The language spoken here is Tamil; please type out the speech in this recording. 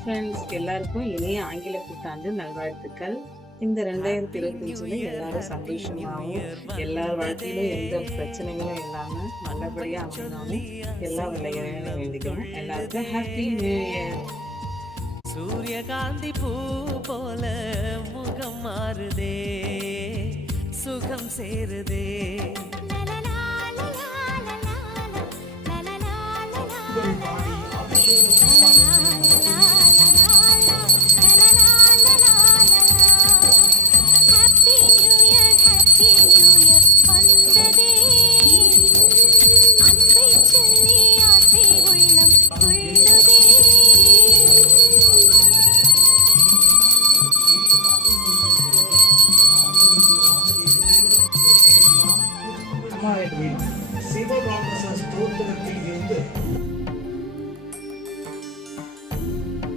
ஃப்ரெண்ட்ஸ் எல்லாருக்கும் இனிய ஆங்கில புத்தாண்டு நல்வாழ்த்துக்கள். இந்த 2025ல எல்லாரும் சந்தோஷமாவும், எல்லார் வாழ்க்கையிலும் எந்த பிரச்சனைகளும் இல்லாம நல்லபடியா அமையணும்னு எல்லா வல்ல இறைவனை வேண்டிக்கிறேன். எல்லாருக்கும் ஹாப்பி நியூ இயர். சூரியகாந்தி பூ போல முகம் மாறுதே, சுகம் சேருதே.